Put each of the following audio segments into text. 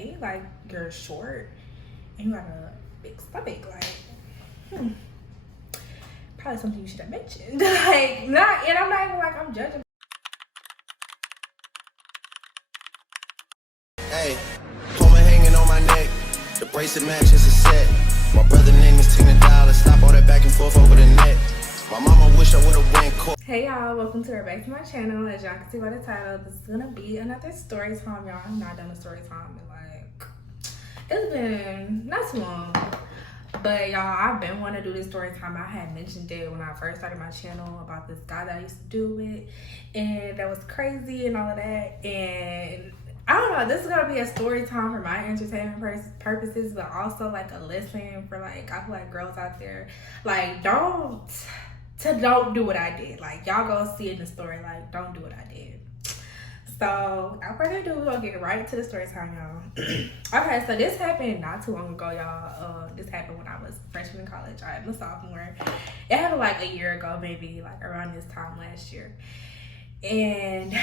okay, like you're short and you got a big stomach, like probably something you should have mentioned. Like, not, and I'm not even like I'm judging. Hey, Puma hanging on my neck. The bracelet matches a set. My brother name is $10. Stop all that back and forth over the net. My mama wish I would've went court. Hey y'all, welcome to or back to my channel. As y'all can see by the title, this is gonna be another story time, y'all. I've not done a story time in like, it's been not too long. But y'all, I've been wanting to do this story time. I had mentioned it when I first started my channel about this guy that I used to do it, and that was crazy and all of that. And I don't know, this is gonna be a story time for my entertainment purposes, but also like a lesson for like, I feel like girls out there, like don't do what I did. Like, y'all go see it in the story, like don't do what I did. So without further ado, we're gonna get right to the story time, y'all. Okay, so this happened not too long ago, y'all. This happened when I was a freshman in college. I'm a sophomore. It happened like a year ago, maybe like around this time last year. And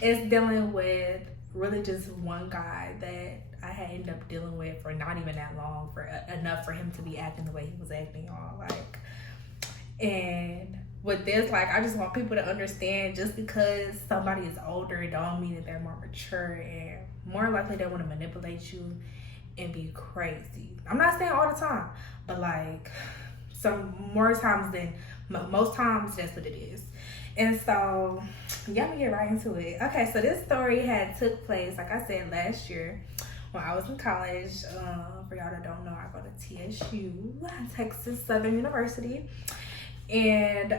it's dealing with really just one guy that I had ended up dealing with for not even that long, for enough for him to be acting the way he was acting, y'all. Like, and with this, like, I just want people to understand, just because somebody is older don't mean that they're more mature, and more likely they want to manipulate you and be crazy. I'm not saying all the time, but like some more times than most times, that's what it is. And so yeah, I'm gonna get right into it. Okay, so this story had took place, like I said, last year when I was in college. For y'all that don't know, I go to TSU, Texas Southern University. And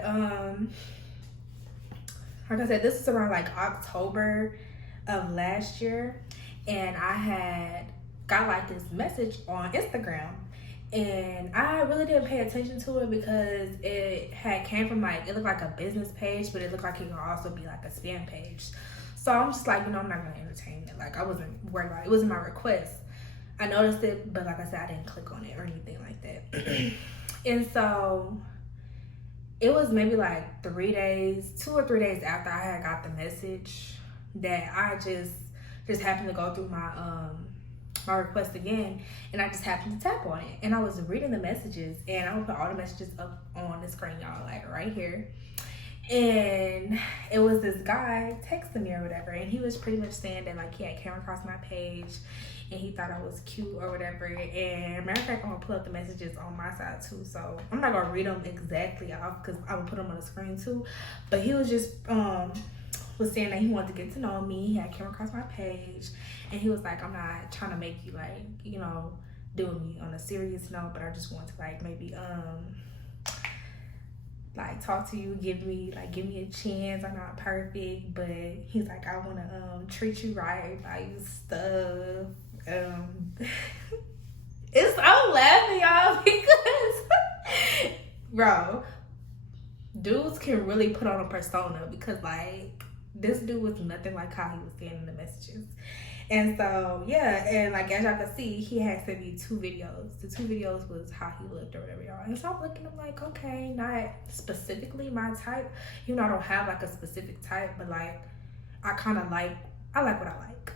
like I said, this is around like October of last year, and I had got like this message on Instagram, and I really didn't pay attention to it because it had came from like, it looked like a business page, but it looked like it could also be like a spam page. So I'm just like, you know, I'm not gonna entertain it. Like, I wasn't worried about it. It wasn't my request. I noticed it, but like I said, I didn't click on it or anything like that. And so it was maybe like 2 or 3 days after I had got the message that I just happened to go through my request again, and I just happened to tap on it, and I was reading the messages, and I'm gonna put all the messages up on the screen, y'all, like right here. And it was this guy texting me or whatever, and he was pretty much saying that like he had came across my page and he thought I was cute or whatever. And matter of fact, I'm gonna pull up the messages on my side too, so I'm not gonna read them exactly off because I'm gonna put them on the screen too. But he was just was saying that he wanted to get to know me. He had came across my page, and he was like, I'm not trying to make you like, you know, do with me on a serious note, but I just want to like maybe like talk to you, give me a chance. I'm not perfect, but he's like, I want to treat you right, buy you stuff. I'm laughing, y'all, because bro, dudes can really put on a persona, because like this dude was nothing like how he was saying in the messages. And so yeah, and like as y'all can see, he had sent me 2 videos. The 2 videos was how he looked or whatever, y'all. And so I'm looking, I'm like, okay, not specifically my type. You know, I don't have like a specific type, but like I like what I like.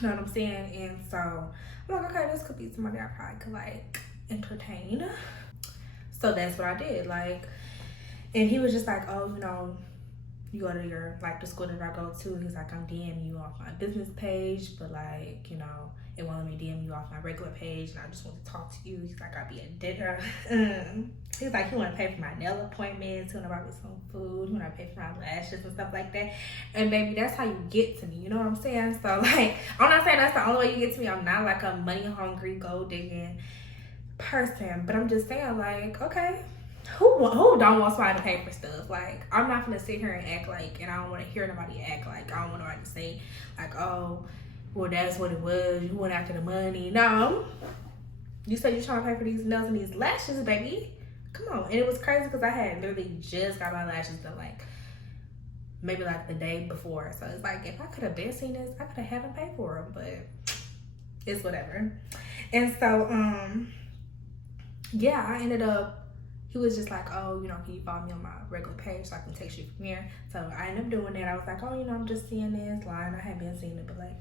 You know what I'm saying? And so I'm like, okay, this could be somebody I probably could like entertain. So that's what I did. Like, and he was just like, oh, you know, you go to your, like, the school that I go to. He's like, I'm DMing you off my business page, but like, you know, it won't let me DM you off my regular page, and I just want to talk to you. He's like, I'll be a dinner. He's like, he want to pay for my nail appointments, he want to buy me some food, he want to pay for my lashes and stuff like that. And baby, that's how you get to me, you know what I'm saying? So like, I'm not saying that's the only way you get to me. I'm not like a money hungry, gold digging person, but I'm just saying, like, okay, who don't want somebody to pay for stuff? Like, I'm not gonna sit here and act like, and I don't want to hear nobody act like, I don't want nobody to say like, oh, well, that's what it was, you went after the money. No, you said you're trying to pay for these nails and these lashes, baby. Come on. And it was crazy because I had literally just got my lashes done like maybe like the day before. So it's like, if I could have been seen this, I could have had them pay for them, but it's whatever. And so yeah, I ended up, he was just like, oh, you know, can you follow me on my regular page so I can text you from here? So I ended up doing that. I was like, oh, you know, I'm just seeing this line. I had been seeing it, but like,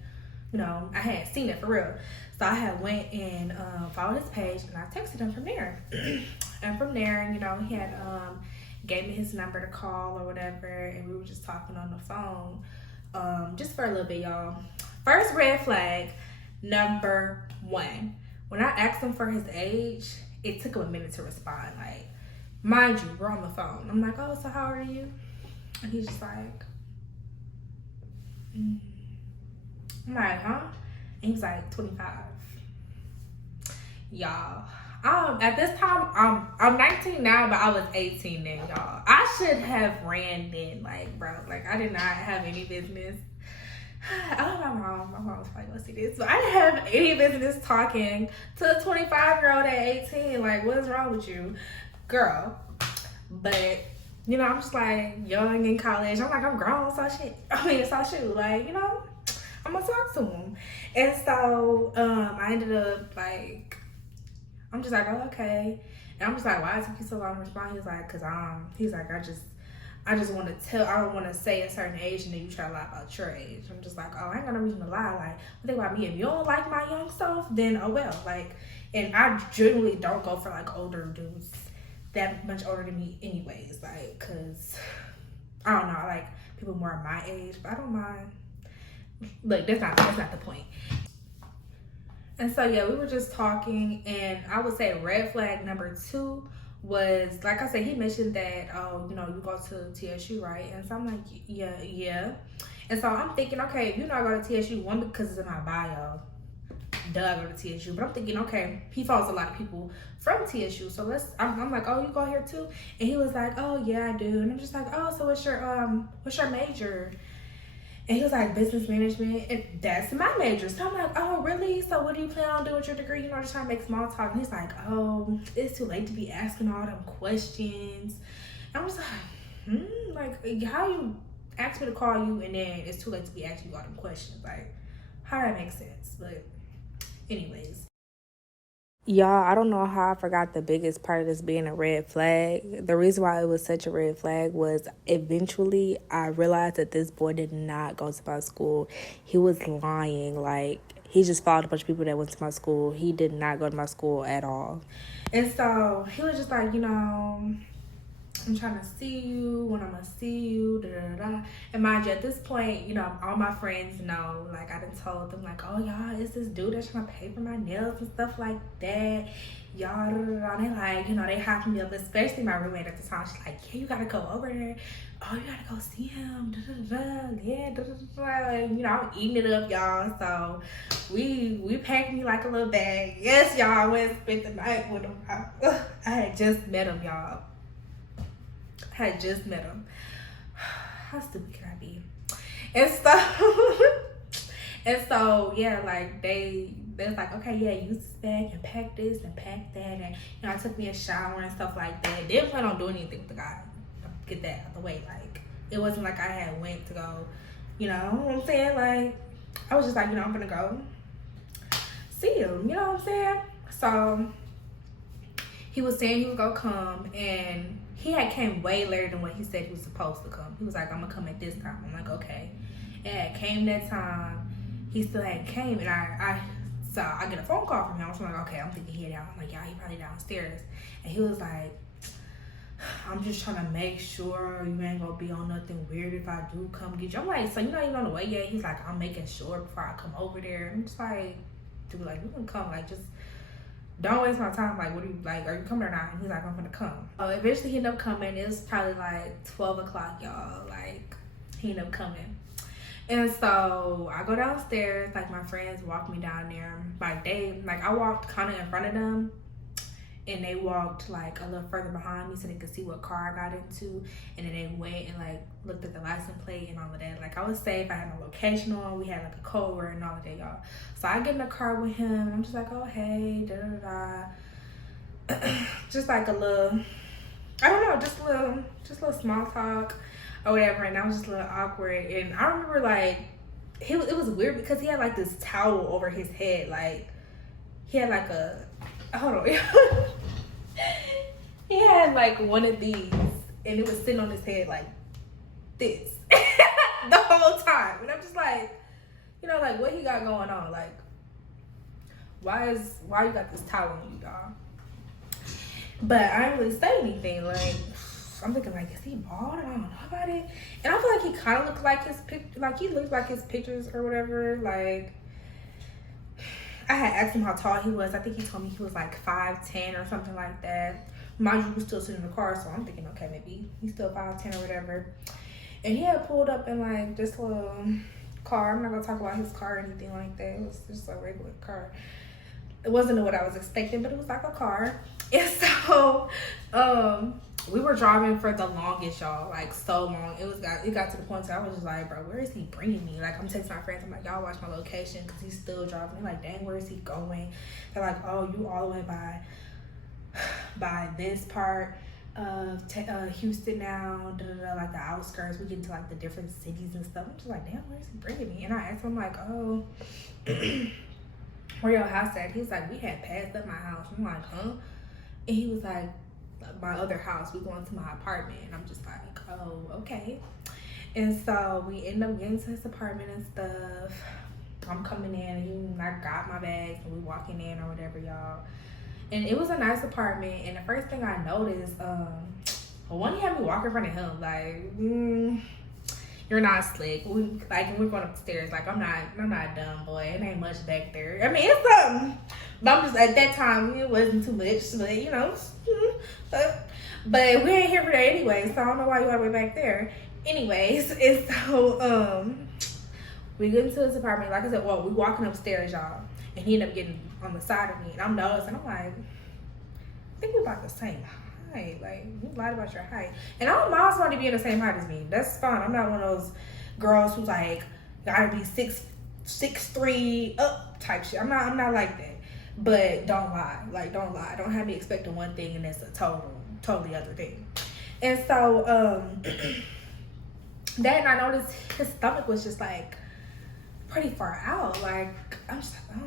you know, I hadn't seen it for real. So I had went and followed his page, and I texted him from there. And from there, you know, he had gave me his number to call or whatever, and we were just talking on the phone just for a little bit, y'all. First red flag, number 1. When I asked him for his age, it took him a minute to respond. Like, mind you, we're on the phone. I'm like, oh, so how old are you? And he's just like, I'm like, huh? And he's like, 25. Y'all, at this time, I'm 19 now, but I was 18 then, y'all. I should have ran then, like, bro. Like, I did not have any business. Oh, my mom was probably gonna see this, but I didn't have any business talking to a 25-year-old at 18. Like, what is wrong with you, girl? But, you know, I'm just like young in college. I'm like, I'm grown, so shoot. Like, you know, I'm gonna talk to him. And so I ended up like, I'm just like, oh, okay. And I'm just like, why it took you so long to respond? He's like, I just want to tell, I don't want to say a certain age and then you try to lie about your age. I'm just like, oh, I ain't got no reason to lie. Like, think about me. If you don't like my young self, then oh well. Like, and I generally don't go for like older dudes that much older than me anyways. Like, cause I don't know, I like people more my age, but I don't mind. Look, that's not the point. And so yeah, we were just talking, and I would say red flag number 2 was, like I said, he mentioned that, oh, you know, you go to TSU, right? And so I'm like, yeah. And so I'm thinking, okay, if you know I go to TSU, one, because it's in my bio, duh, I go to TSU. But I'm thinking, okay, he follows a lot of people from TSU, so I'm like, oh, you go here too? And he was like, oh yeah, I do. And I'm just like, oh, so what's your major? And he was like, business management. And that's my major. So I'm like, oh, really? So what do you plan on doing with your degree? You know, just trying to make small talk. And he's like, oh, it's too late to be asking all them questions. And I was like, how you ask me to call you and then it's too late to be asking you all them questions? Like, how that makes sense? But anyways. Y'all, I don't know how I forgot the biggest part of this being a red flag. The reason why it was such a red flag was eventually I realized that this boy did not go to my school. He was lying. Like, he just followed a bunch of people that went to my school. He did not go to my school at all. And so he was just like, you know, I'm trying to see you when I'm gonna see you, da-da-da-da. And mind you, at this point, you know, all my friends know, like, I done told them, like, oh, y'all, it's this dude that's trying to pay for my nails and stuff like that. Y'all, da-da-da-da. They like, you know, they hyped me up, especially my roommate at the time. She's like, yeah, you gotta go over there. Oh, you gotta go see him, da-da-da-da. Yeah, da-da-da-da. And, you know, I'm eating it up, y'all. So we packed me like a little bag. Yes, y'all, I went and spent the night with him. I had just met him, y'all. Had just met him. How stupid can I be? And so yeah, like they was like, okay, yeah, use this bag and pack this and pack that, and you know, I took me a shower and stuff like that. Didn't plan on doing anything with the guy. Get that out the way. Like, it wasn't like I had went to go, you know what I'm saying? Like, I was just like, you know, I'm gonna go see him, you know what I'm saying? So he was saying he was gonna come, and he had came way later than what he said he was supposed to come. He was like, I'm gonna come at this time. I'm like, okay. And it came that time. He still hadn't came, and so I get a phone call from him. I'm like, okay, I'm thinking he down. I'm like, yeah, he probably downstairs. And he was like, I'm just trying to make sure you ain't gonna be on nothing weird if I do come get you. I'm like, so you're not even on the way yet? He's like, I'm making sure before I come over there. I'm just like, dude, like, you can come, like, just don't waste my time. Like, what are you, like, are you coming or not? And he's like, I'm gonna come. Eventually he ended up coming. It was probably like 12 o'clock, y'all. Like, he ended up coming. And so I go downstairs, like, my friends walk me down there. Like, I walked kind of in front of them, and they walked like a little further behind me so they could see what car I got into. And then they went and like looked at the license plate and all of that. Like, I was safe. I had my location on. We had like a code word and all of that, y'all. So I get in the car with him, and I'm just like, oh, hey, da-da-da. Just like a little, I don't know, just a little small talk or whatever. And I was just a little awkward. And I remember, like, it was weird because he had like this towel over his head. Like, he had like a, hold on. He had like one of these, and it was sitting on his head like this the whole time. And I'm just like, You know, like, what he got going on? Like, why you got this towel on you, dog? But I didn't really say anything. Like, I'm thinking, like, is he bald? I don't know about it. And I feel like he kind of looked like he looked like his pictures or whatever. Like, I had asked him how tall he was. I think he told me he was like 5'10" or something like that. Mind you, we still sitting in the car, so I'm thinking, okay, maybe he's still 5'10" or whatever. And he had pulled up in like this little car. I'm not gonna talk about his car or anything like that. It was just a regular car. It wasn't what I was expecting, but it was like a car. And so, we were driving for the longest, y'all, like so long. It got to the point where I was just like, bro, where is he bringing me? Like, I'm texting my friends. I'm like, y'all watch my location because he's still driving. They're like, dang, where is he going? They're like, oh, you all the way by this part of Houston now, like the outskirts. We get into like the different cities and stuff. I'm just like, damn, where is he bringing me? And I asked him like, oh, where your house at? He was like, we had passed up my house. I'm like, huh? And he was like, my other house, we going to my apartment. And I'm just like, oh, okay. And so we end up getting to his apartment and stuff. I'm coming in and I got my bags and we walking in or whatever, y'all. And it was a nice apartment. And the first thing I noticed, one, he had me walk in front of him like, you're not slick. We're going upstairs. Like, I'm not dumb, boy. It ain't much back there. I mean, it's something. But I'm just, at that time, it wasn't too much. But, you know. But we ain't here for that anyway. So I don't know why you all the way back there. Anyways, and so, we get into his apartment. Like I said, well, we walking upstairs, y'all. And he ended up getting on the side of me. And I'm noticing. I'm like, I think we're about the same height. Like, you lied about your height. And I don't mind somebody being the same height as me. That's fine. I'm not one of those girls who's like, gotta be 6'3" up type shit. I'm not like that. But don't lie. Like, don't lie. Don't have me expecting one thing and it's a totally other thing. And so, then I noticed his stomach was just like pretty far out. Like, I'm just like,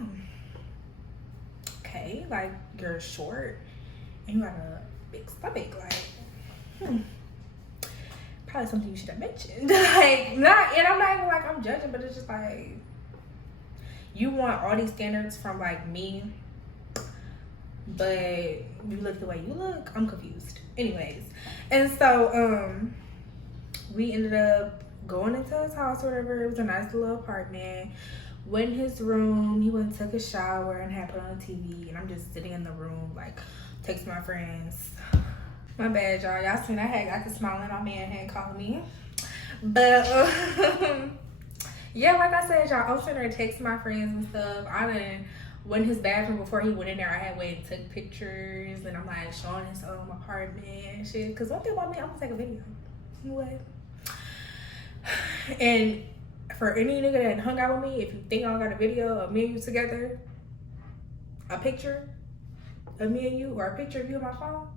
okay, like, you're short and you got a big stomach. Like, probably something you should have mentioned. Like, and I'm not even like I'm judging, but it's just like, you want all these standards from like me, but you look the way you look. I'm confused. Anyways, and so we ended up going into his house or whatever. It was a nice little apartment. Went in his room. He went and took a shower and had put on the TV. And I'm just sitting in the room, like, texting my friends. My bad, y'all. Y'all seen I had got the smiling. My man had called me. But, yeah, like I said, y'all, I'm sitting there texting my friends and stuff. I done went in his bathroom before he went in there. I had went and took pictures. And I'm, like, showing his apartment and shit. Because one thing about me, I'm going to take a video. What? And for any nigga that hung out with me, if you think I got a video of me and you together, a picture of me and you, or a picture of you on my phone,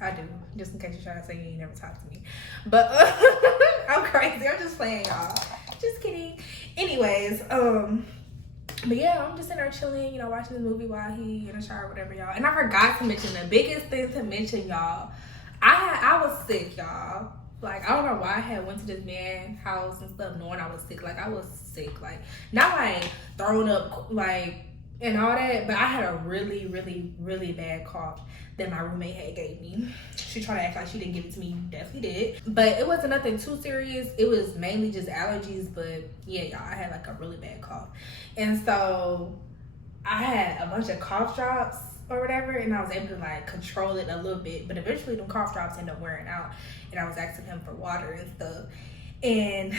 I do. Just in case you're trying to say you ain't never talked to me. But I'm crazy. I'm just playing, y'all. Just kidding. Anyways, but yeah, I'm just in there chilling, you know, watching the movie while he in the shower, whatever, y'all. And I forgot to mention the biggest thing to mention, y'all. I was sick, y'all. Like, I don't know why I had went to this man's house and stuff knowing I was sick. Like, I was sick. Like, not like throwing up, like, and all that, but I had a really, really, really bad cough that my roommate had gave me. She tried to act like she didn't give it to me. You definitely did. But it wasn't nothing too serious. It was mainly just allergies. But yeah, y'all, I had like a really bad cough. And so I had a bunch of cough drops or whatever, and I was able to like control it a little bit, but eventually the cough drops ended up wearing out, and I was asking him for water and stuff, and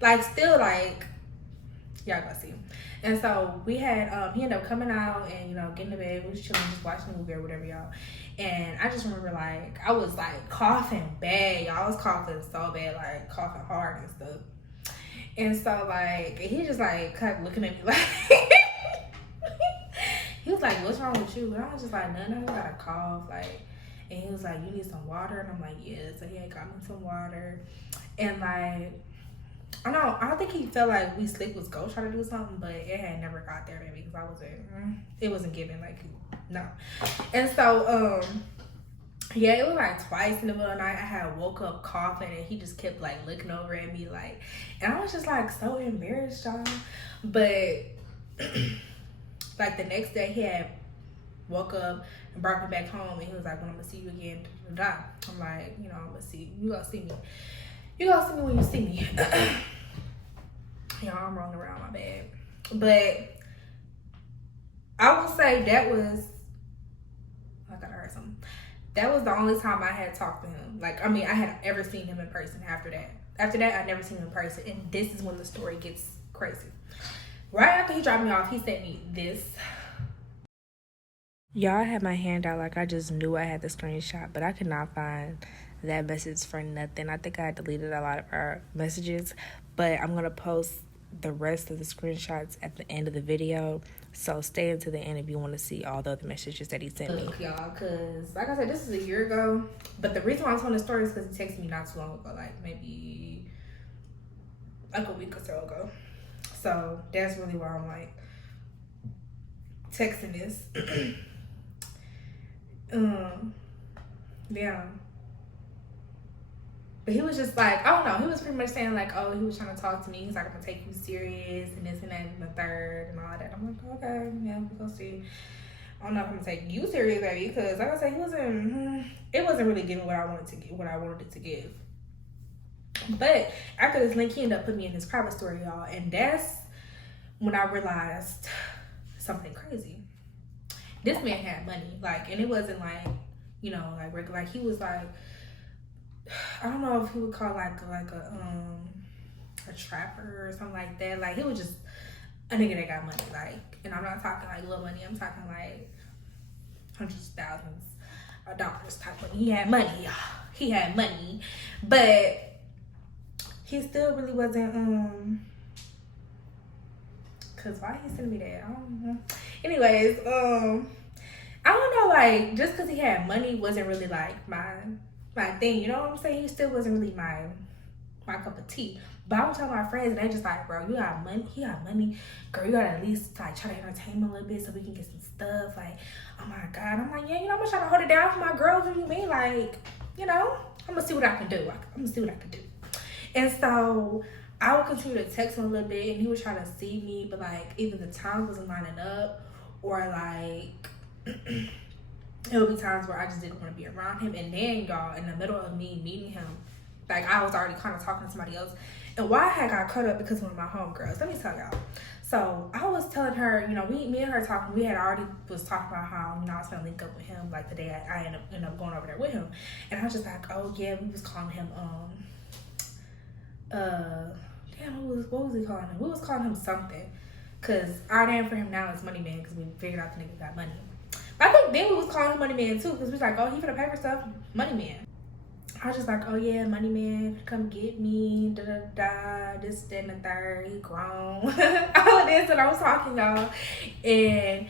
like still like y'all gonna see. And so we had he ended up coming out and, you know, getting to bed. We was chilling, just watching the movie or whatever, y'all. And I just remember like I was like coughing bad, y'all. I was coughing so bad, like coughing hard and stuff. And so like he just like kept looking at me like he was like, what's wrong with you? And I was just like, nothing, I got a cough. Like, and he was like, you need some water? And I'm like, yeah. So he had got me some water. And like, I don't think he felt like we slick was go try to do something, but it had never got there, maybe, because I wasn't, it wasn't given, like, no. And so, Yeah, it was like twice in the middle of the night. I had woke up coughing and he just kept like looking over at me like, and I was just like so embarrassed, y'all. But like the next day he had woke up and brought me back home and he was like, "When I'm gonna see you again, da, da, da." I'm like, you know, I'm gonna see you. You gonna see me. You gonna see me when you see me. Y'all, I'm rolling around my bed. But I will say that was, I gotta hurt something. That was the only time I had talked to him. Like, I mean, I had ever seen him in person after that. After that, I'd never seen him in person. And this is when the story gets crazy. Right after he dropped me off, he sent me this. Y'all had my hand out like I just knew I had the screenshot, but I could not find that message for nothing. I think I had deleted a lot of our messages, but I'm going to post the rest of the screenshots at the end of the video. So stay until the end if you want to see all the other messages that he sent me. Look, y'all, because like I said, this is a year ago. But the reason why I'm telling the story is because he texted me not too long ago, like maybe like a week or so ago. So that's really why I'm like texting this. Yeah. But he was just like, I don't know, he was pretty much saying like, oh, he was trying to talk to me. He's like, I'm gonna take you serious and this and that and the third and all that. I'm like, okay, yeah, we'll see. I don't know if I'm gonna take you serious, baby, because like I said, it wasn't really giving what I wanted it to give. But after this link, he ended up putting me in his private story, y'all, and that's when I realized something crazy. This man had money, like, and it wasn't like, you know, like regular. Like he was like, I don't know if he would call like a trapper or something like that. Like he was just a nigga that got money, like, and I'm not talking like little money. I'm talking like hundreds of thousands of dollars type money. He had money, y'all. He had money, but he still really wasn't. Cause why he sending me that? I don't know. Anyways, I don't know. Like just cause he had money wasn't really like my thing. You know what I'm saying? He still wasn't really my cup of tea. But I was telling my friends, and they just like, bro, you got money. He got money, girl. You gotta at least like try to entertain him a little bit so we can get some stuff. Like, oh my god. I'm like, yeah, you know, I'm gonna try to hold it down for my girls. What do you mean? Like, you know, I'm gonna see what I can do. I'm gonna see what I can do. And so I would continue to text him a little bit, and he would try to see me, but like either the times wasn't lining up, or like it would be times where I just didn't want to be around him. And then, y'all, in the middle of me meeting him, like I was already kind of talking to somebody else. And why I had got caught up because of one of my homegirls. Let me tell y'all. So I was telling her, you know, me and her talking. We had already was talking about how, you know, I was gonna link up with him like the day I ended up going over there with him. And I was just like, oh yeah, we was calling him damn, what was he calling him? We was calling him something. Cause our name for him now is Money Man, because we figured out the nigga got money. But I think then we was calling him Money Man too, because we was like, oh, he finna pay for stuff, Money Man. I was just like, oh yeah, Money Man, come get me, da da da, this, that, and the third, he grown. All of this, and I was talking, y'all. And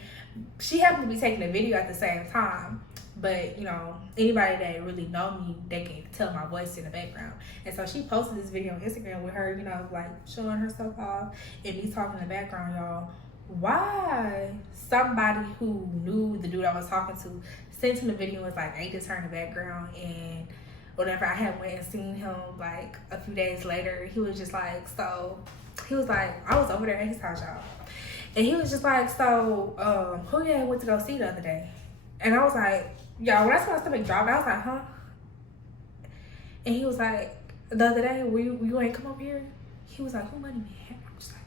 she happened to be taking a video at the same time. But, you know, anybody that really know me, they can tell my voice in the background. And so she posted this video on Instagram with her, you know, like showing herself off and me talking in the background, y'all. Why somebody who knew the dude I was talking to sent him the video and was like, ain't this her in the background? And whenever I had went and seen him like a few days later, he was just like, so, he was like, I was over there at his house, y'all. And he was just like, so, who you went to go see the other day? And I was like, y'all, when I saw my stomach drop, I was like, huh? And he was like, the other day, you ain't come up here? He was like, who Money Man? I'm just like,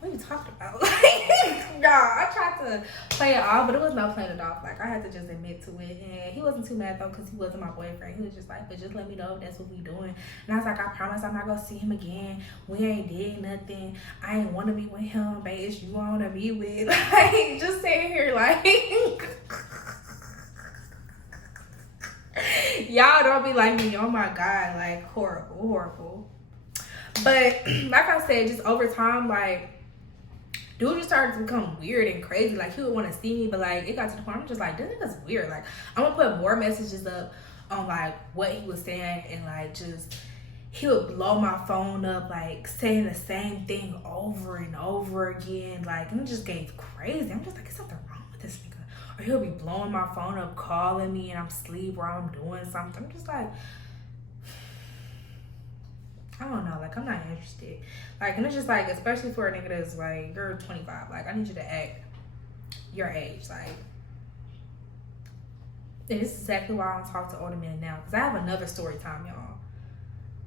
what are you talking about? Y'all, I tried to play it off, but it was no playing it off. Like, I had to just admit to it. And he wasn't too mad, though, because he wasn't my boyfriend. He was just like, but just let me know if that's what we doing. And I was like, I promise I'm not going to see him again. We ain't did nothing. I ain't want to be with him, but it's you I want to be with. Like, just sitting here, like... Y'all don't be like me. Oh, my God. Like, horrible. But, like I said, just over time, like... dude just started to become weird and crazy. Like, he would want to see me, but like it got to the point I'm just like, this nigga's weird. Like, I'm gonna put more messages up on like what he was saying, and like just he would blow my phone up, like saying the same thing over and over again. Like, and it just gave crazy. I'm just like, is something wrong with this nigga? Or he'll be blowing my phone up, calling me, and I'm asleep or I'm doing something. I'm just like, I don't know, like, I'm not interested. Like, and it's just like, especially for a nigga that's like, you're 25, like, I need you to act your age, like. And this is exactly why I don't talk to older men now, because I have another story time, y'all.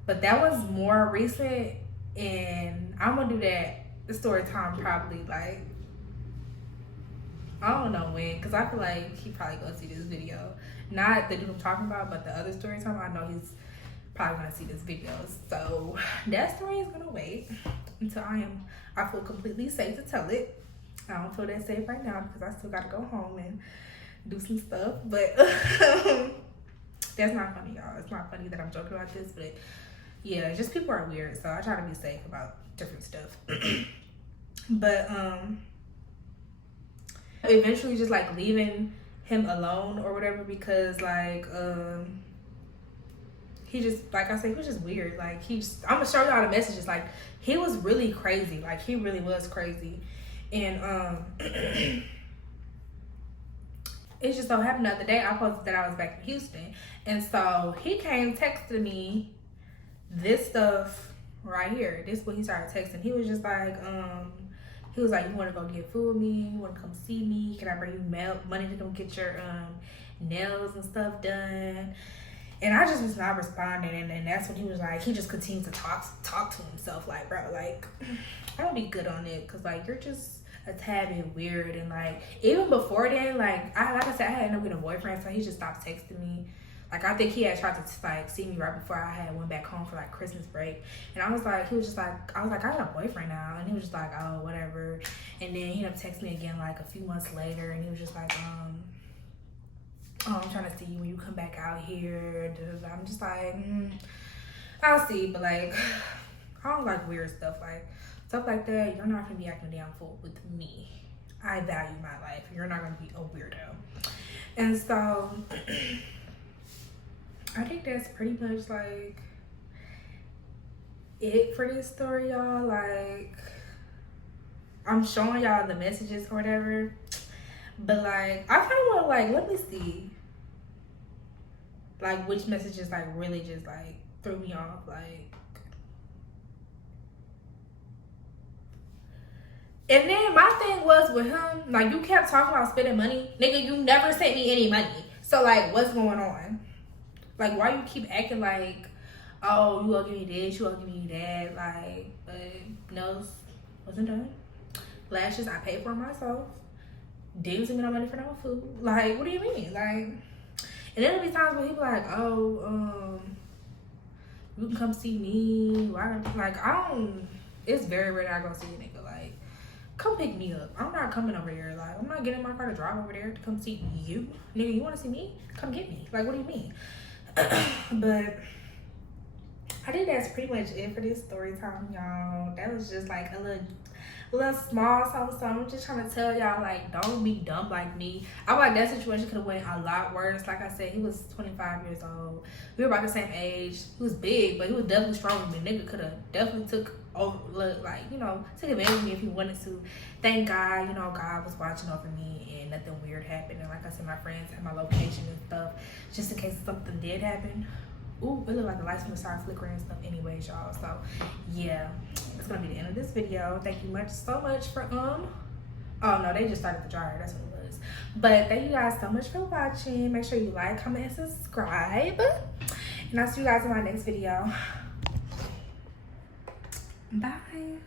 But that was more recent, and I'm gonna do that, the story time, probably, like, I don't know when, because I feel like he probably gonna see this video. Not the dude I'm talking about, but the other story time, I know he's probably gonna see this video. So that story is gonna wait until I feel completely safe to tell it. I don't feel that safe right now because I still gotta go home and do some stuff. But that's not funny, y'all. It's not funny that I'm joking about this, but yeah, just people are weird, so I try to be safe about different stuff. But eventually just like leaving him alone or whatever, because like he just, like I said, he was just weird. Like, I'm gonna show y'all the messages. Like, he was really crazy. Like, he really was crazy. And it just so happened the other day I posted that I was back in Houston, and so he came texting me this stuff right here. This is what he started texting. He was just like, he was like, you want to go get food with me? You want to come see me? Can I bring you money to come get your nails and stuff done? And I just was not responding, and that's when he was like, he just continued to talk to himself, like, bro, like, I don't be good on it, because, like, you're just a tad bit weird. And, like, even before then, like I said, I had ended up getting a boyfriend, so he just stopped texting me. Like, I think he had tried to, like, see me right before I had went back home for, like, Christmas break. And I was like, I was like, I got a boyfriend now. And he was just like, oh, whatever. And then he ended up texting me again, like, a few months later, and he was just like, oh, I'm trying to see you when you come back out here. I'm just like, I'll see. But, like, I don't like weird stuff. Like, stuff like that, you're not going to be acting a damn fool with me. I value my life. You're not going to be a weirdo. And so, I think that's pretty much, like, it for this story, y'all. Like, I'm showing y'all the messages or whatever. But, like, I kind of want to, like, let me see, like, which messages, like, really just, like, threw me off, like. And then my thing was with him, like, you kept talking about spending money. Nigga, you never sent me any money. So, like, what's going on? Like, why you keep acting like, oh, you gonna give me this, you gonna give me that, like, but nails wasn't done. Lashes, I paid for myself. Didn't send me no money for no food. Like, what do you mean? Like, and then there'll be times when people like, oh, you can come see me. Like, it's very rare that I go see a nigga. Like, come pick me up. I'm not coming over here. Like, I'm not getting in my car to drive over there to come see you. Nigga, you want to see me? Come get me. Like, what do you mean? But I think that's pretty much it for this story time, y'all. That was just like a little small something. I'm just trying to tell y'all, like, don't be dumb like me. I feel like that situation could have went a lot worse. Like I said, he was 25 years old. We were about the same age. He was big, but he was definitely stronger than me. Nigga could have definitely took advantage of me if he wanted to. Thank God, God was watching over me and nothing weird happened. And like I said, my friends had my location and stuff just in case something did happen. Ooh, it looked like the lights gonna start flickering and stuff anyways, y'all. So yeah, it's gonna be the end of this video. Thank you so much for oh no, they just started the dryer, that's what it was. But thank you guys so much for watching. Make sure you like, comment, and subscribe, and I'll see you guys in my next video. Bye.